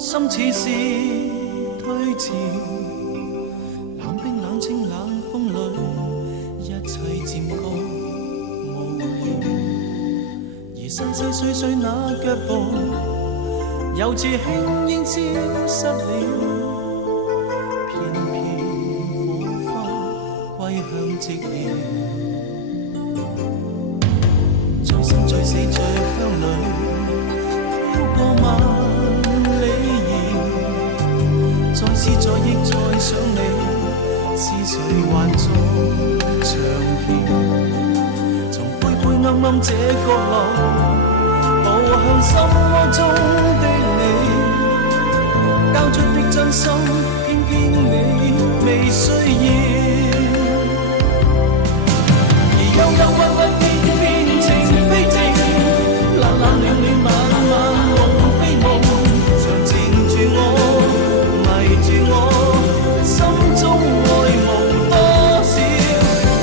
心似是退潮，冷冰冷清冷風裏，一切漸覺無聊。而細細碎碎那腳步，猶似輕煙消失了，片片火花歸向寂寥。在生在死在鄉裏，飄過萬再思再憶再想你，是誰還在長橋？從灰灰暗暗這角落，步向心窩中的你，交出的真心，偏偏你未需要。而憂憂鬱鬱偏偏情非情，冷冷暖暖晚晚夢非夢，常纏住我。住我心中愛無多少，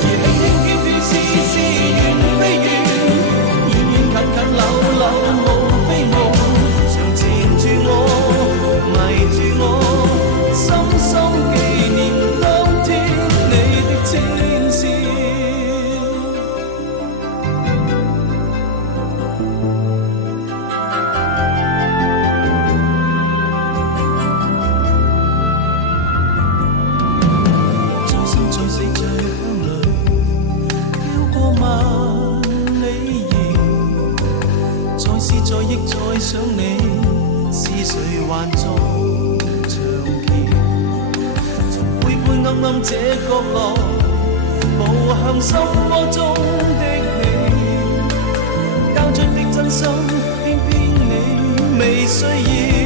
而輕輕飄飄絲絲緣非緣，遠遠近近縷縷無非夢，常纏住我迷住我，深深紀念當天你的清笑。再憶再想你，是誰還在長橋？從灰灰暗暗這角落，步向心窩中的你，交出的真心，偏偏你未需要。